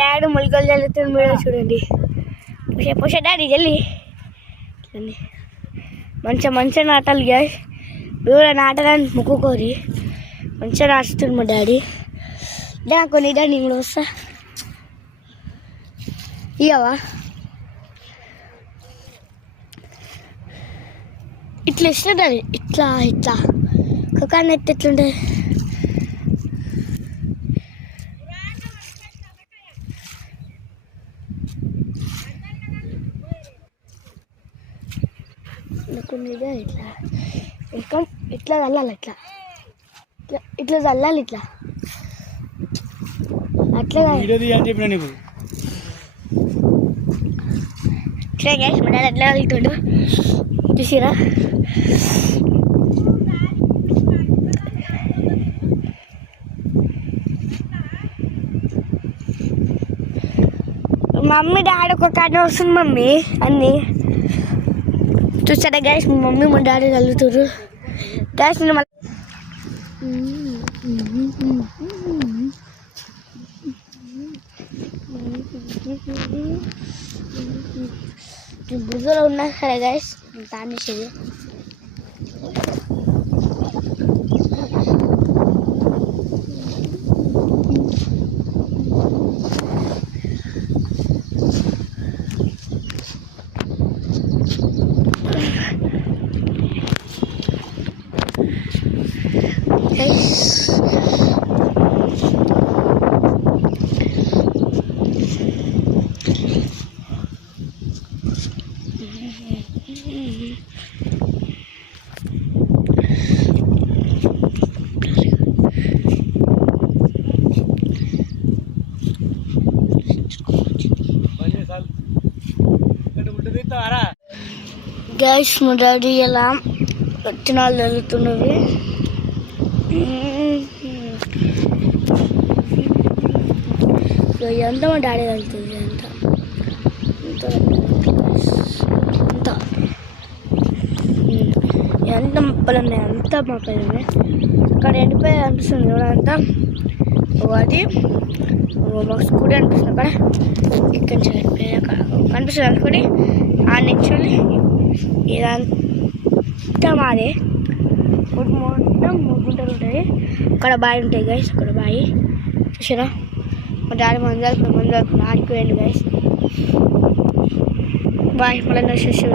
Daddy మొలకలు చల్లుతున్న video చూడండి. Pushya daddy జల్లి మంచిగా మంచిగా నాటాలి గ్యాస్. వీళ్ళు నాటాలని మొక్కుకోరి మంచిగా నాటుతుంది మా డాడీ. కొన్ని డాడీ కూడా వస్తా ఇవా ఇట్లా ఇష్టం డాడీ. ఇట్లా ఇట్లా కుక్కర్ నెత్తి ఎట్లుంటుంది. ఇట్లా ఇంకా ఇట్లా చల్లాలి. ఇట్లా ఇట్లా ఇట్లా చల్లాలి. ఇట్లా అట్లా ఇట్లా గ్యాస్ మా డాడీ ఎట్లా వెళ్తుండు చూసిరా. మమ్మీ డాడీ ఒక కాడ వస్తుంది. మమ్మీ అన్నీ చూసారా గ్యాస్. మా మమ్మీ మా డాడీ చల్లుతారు గ్యాస్. నేను బురదలో ఉన్నా సరే గ్యాస్ తానేసేది. గ్యాస్ మా డాడీ ఎలా విత్తనాలు జరుగుతున్నవి. ఎంత మా డాడీ వెళ్తుంది ఎంత పొలం అంతా మా పొలమే. అక్కడ ఎండిపోయి అనిపిస్తుంది అంతా. అది మాకు స్కూటీ అనిపిస్తుంది. అక్కడ ఇక్కడ నుంచి అక్కడ కనిపిస్తుంది అనుకోండి. ఆ నుంచి ఇదంతా మాదే. మొత్తం 3 గుంటలు ఉంటాయి. అక్కడ బావి ఉంటాయి గైస్. అక్కడ బావి చూసారా. మా డాడీ మందు ఆడిపోయాడు గైస్. బాయ్ మళ్ళీ చూసి